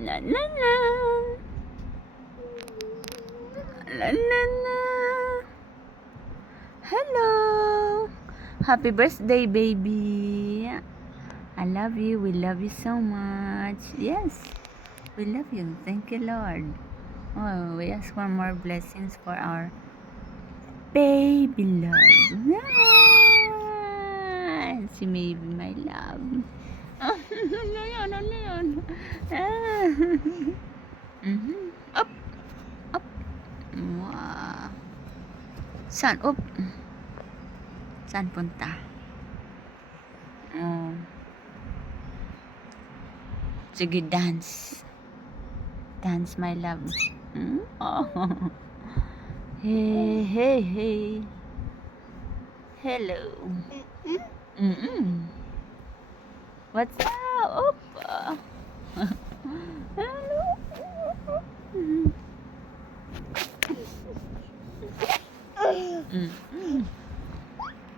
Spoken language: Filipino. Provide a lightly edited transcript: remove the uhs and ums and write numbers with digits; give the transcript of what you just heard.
La la la. La la la. Hello. Happy birthday, baby. I love you. We love you so much. Yes. We love you. Thank you, Lord. Oh, we ask for more blessings for our baby love. Ah, si Maybe, my love. Ano yun? Ano yun? Ah. Up. Up. Wow. Saan? Up. Saan punta? Oh. Sige, dance. Dance, my love. Oh. Hey, hey, hey. Hello. What's up? Hello.